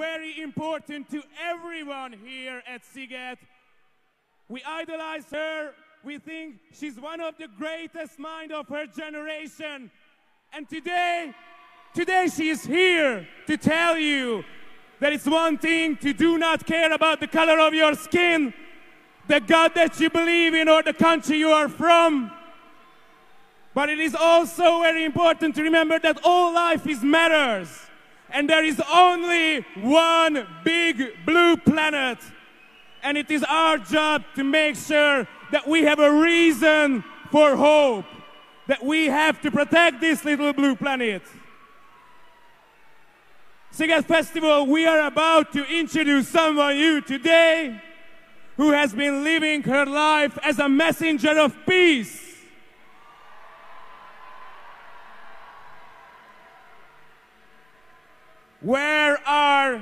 Very important to everyone here at Sziget. We idolize her. We think she's one of the greatest minds of her generation. And today she is here to tell you that it's one thing to do not care about the color of your skin, the God that you believe in, or the country you are from. But it is also very important to remember that all life matters. And there is only one big blue planet. And it is our job to make sure that we have a reason for hope. That we have to protect this little blue planet. Sziget Festival, we are about to introduce someone new today who has been living her life as a messenger of peace. Where are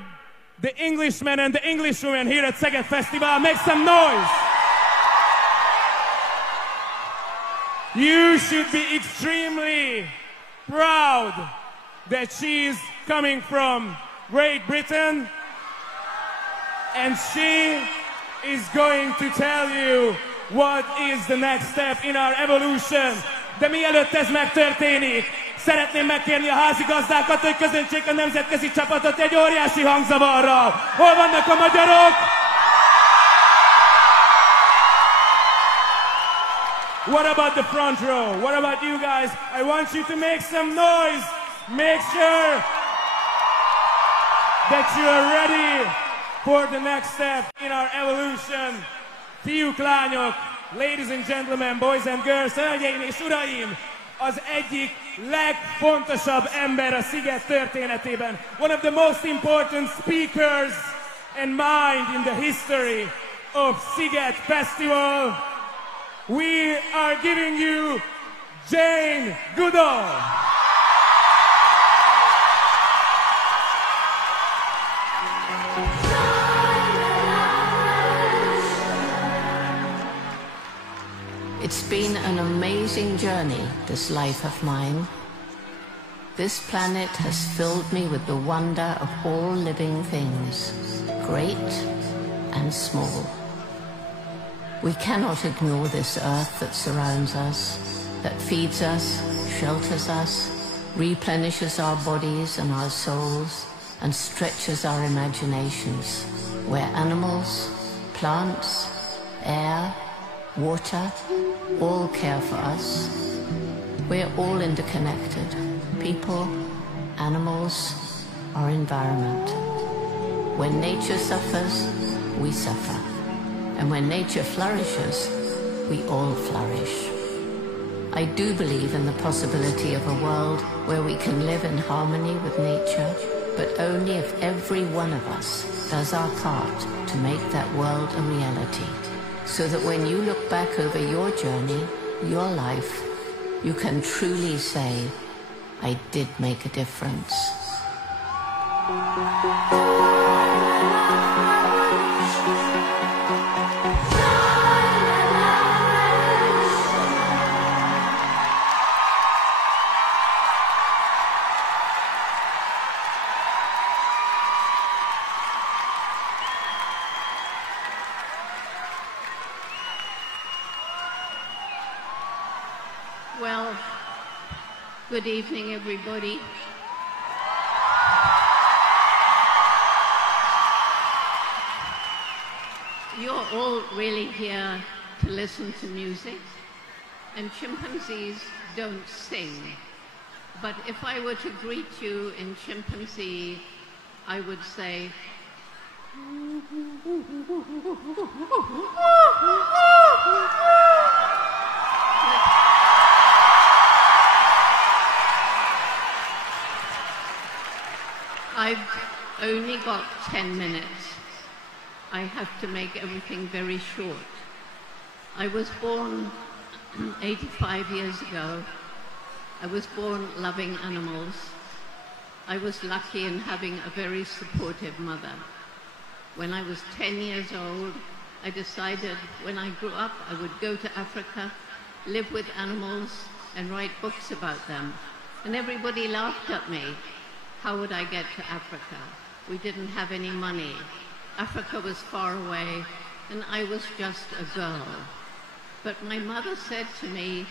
the Englishmen and the Englishwomen here at Sziget Fesztiválon? Make some noise! You should be extremely proud that she is coming from Great Britain, and she is going to tell you what is the next step in our evolution. De mielőtt ez megtörténik, szeretném megkérni a házigazdákat, hogy köszöntsék a nemzetközi csapatot egy óriási hangzavarral. Hol vannak a magyarok? What about the front row? What about you guys? I want you to make some noise. Make sure that you are ready for the next step in our evolution. Fiúk, lányok, ladies and gentlemen, boys and girls, hölgyeim és uraim, az egyik legfontosabb ember a Sziget történetében. One of the most important speakers and mind in the history of Sziget Festival. We are giving you Jane Goodall. It's been an amazing journey, this life of mine. This planet has filled me with the wonder of all living things, great and small. We cannot ignore this earth that surrounds us, that feeds us, shelters us, replenishes our bodies and our souls, and stretches our imaginations, where animals, plants, air, water, all care for us. We're all interconnected. People, animals, our environment. When nature suffers, we suffer. And when nature flourishes, we all flourish. I do believe in the possibility of a world where we can live in harmony with nature, but only if every one of us does our part to make that world a reality. So that when you look back over your journey, your life, you can truly say, I did make a difference. Well, good evening, everybody. You're all really here to listen to music, and chimpanzees don't sing. But if I were to greet you in chimpanzee, I would say, I've only got 10 minutes. I have to make everything very short. I was born 85 years ago. I was born loving animals. I was lucky in having a very supportive mother. When I was 10 years old, I decided when I grew up I would go to Africa, live with animals, and write books about them. And everybody laughed at me. How would I get to Africa? We didn't have any money. Africa was far away, and I was just a girl. But my mother said to me,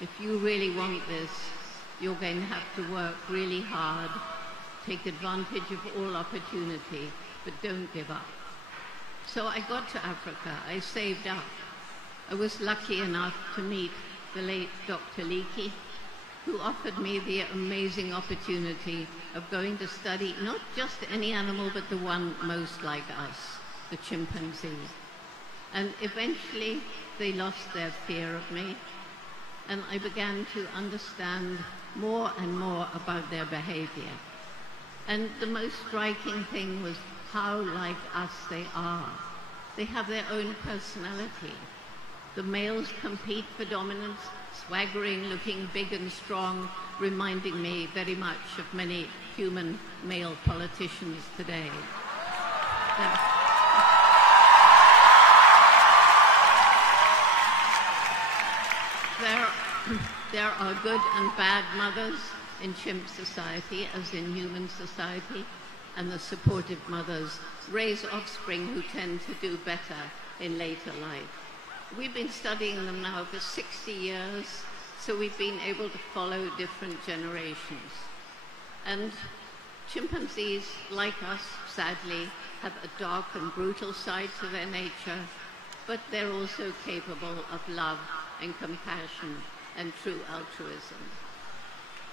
if you really want this, you're going to have to work really hard, take advantage of all opportunity, but don't give up. So I got to Africa. I saved up. I was lucky enough to meet the late Dr. Leakey, who offered me the amazing opportunity of going to study not just any animal, but the one most like us, the chimpanzee. And eventually they lost their fear of me, and I began to understand more and more about their behavior. And the most striking thing was how like us they are. They have their own personality. The males compete for dominance, swaggering, looking big and strong, reminding me very much of many human male politicians today. There are good and bad mothers in chimp society, as in human society, and the supportive mothers raise offspring who tend to do better in later life. We've been studying them now for 60 years, so we've been able to follow different generations. And chimpanzees, like us, sadly, have a dark and brutal side to their nature, but they're also capable of love and compassion and true altruism.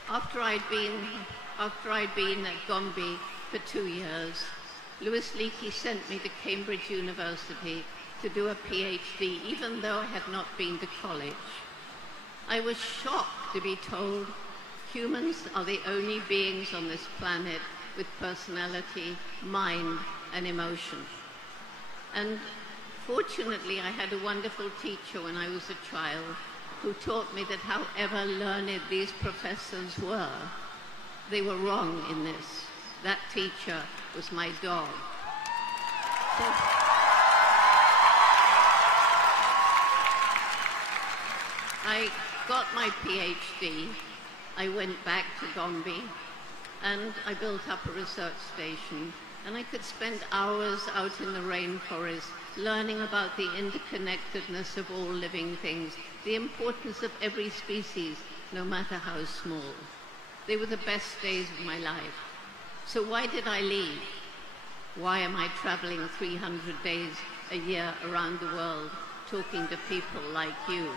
After I'd been at Gombe for 2 years, Louis Leakey sent me to Cambridge University to do a PhD, even though I had not been to college. I was shocked to be told humans are the only beings on this planet with personality, mind, and emotion. And fortunately, I had a wonderful teacher when I was a child who taught me that however learned these professors were, they were wrong in this. That teacher was my dog. So, I got my PhD. I went back to Gombe and I built up a research station, and I could spend hours out in the rainforest learning about the interconnectedness of all living things, the importance of every species, no matter how small. They were the best days of my life. So why did I leave? Why am I traveling 300 days a year around the world talking to people like you?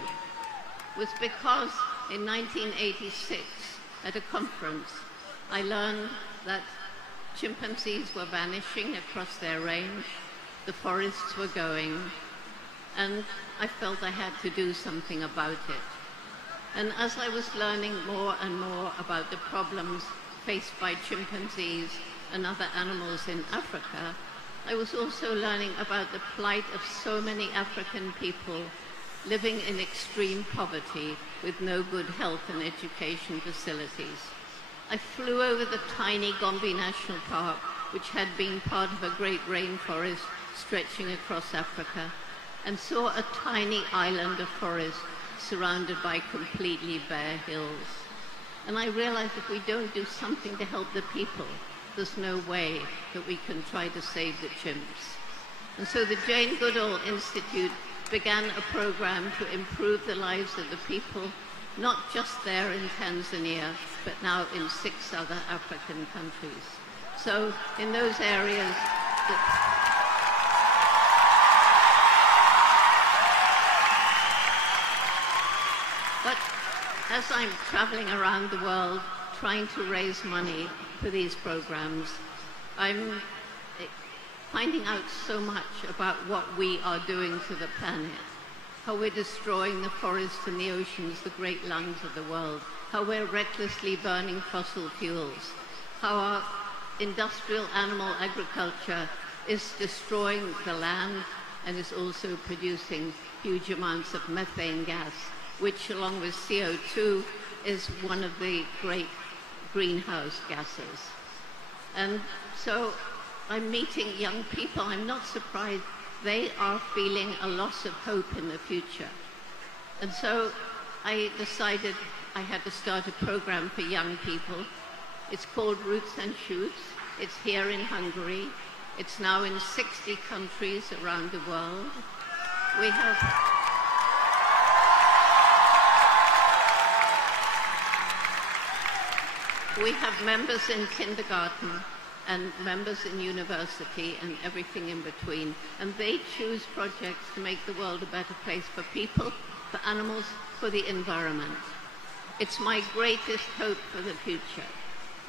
It was because in 1986, at a conference, I learned that chimpanzees were vanishing across their range, the forests were going, and I felt I had to do something about it. And as I was learning more and more about the problems faced by chimpanzees and other animals in Africa, I was also learning about the plight of so many African people living in extreme poverty with no good health and education facilities. I flew over the tiny Gombe National Park, which had been part of a great rainforest stretching across Africa, and saw a tiny island of forest surrounded by completely bare hills. And I realized if we don't do something to help the people, there's no way that we can try to save the chimps. And so the Jane Goodall Institute began a program to improve the lives of the people, not just there in Tanzania, but now in 6 other African countries. So in those areas But as I'm traveling around the world trying to raise money for these programs, I'm finding out so much about what we are doing to the planet, how we're destroying the forests and the oceans, the great lungs of the world, how we're recklessly burning fossil fuels, how our industrial animal agriculture is destroying the land and is also producing huge amounts of methane gas, which along with CO2 is one of the great greenhouse gases. And so I'm meeting young people. I'm not surprised. They are feeling a loss of hope in the future. And so I decided I had to start a program for young people. It's called Roots and Shoots. It's here in Hungary. It's now in 60 countries around the world. We have members in kindergarten and members in university and everything in between. And they choose projects to make the world a better place for people, for animals, for the environment. It's my greatest hope for the future.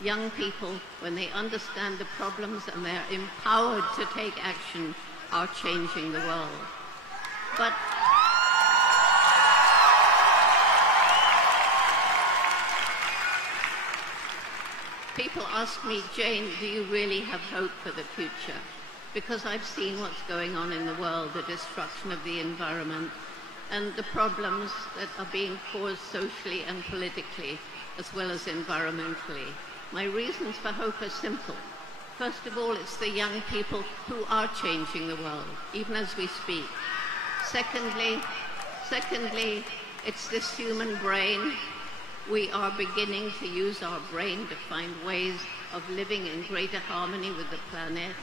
Young people, when they understand the problems and they're empowered to take action, are changing the world. But people ask me, Jane, do you really have hope for the future? Because I've seen what's going on in the world, the destruction of the environment, and the problems that are being caused socially and politically, as well as environmentally. My reasons for hope are simple. First of all, it's the young people who are changing the world, even as we speak. Secondly, it's this human brain. We are beginning to use our brain to find ways of living in greater harmony with the planet.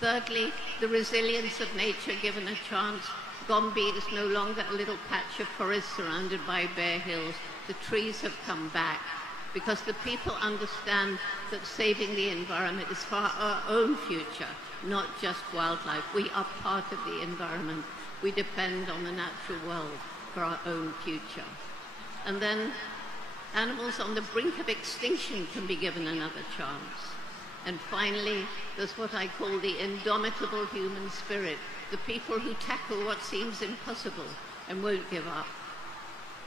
Thirdly, the resilience of nature given a chance. Gombe is no longer a little patch of forest surrounded by bare hills. The trees have come back because the people understand that saving the environment is for our own future, not just wildlife. We are part of the environment. We depend on the natural world for our own future. And then animals on the brink of extinction can be given another chance. And finally, there's what I call the indomitable human spirit, the people who tackle what seems impossible and won't give up.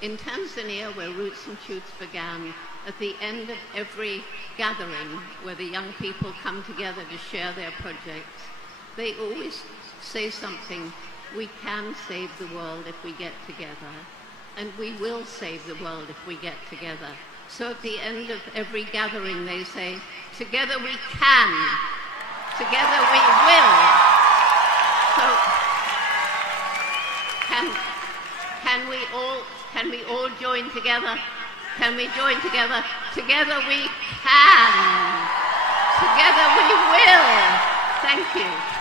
In Tanzania, where Roots and Shoots began, at the end of every gathering where the young people come together to share their projects, they always say something: we can save the world if we get together, and we will save the world if we get together. So at the end of every gathering they say, together we can, together we will. So can we all join together? Can we join together? Together we can. Together we will. Thank you.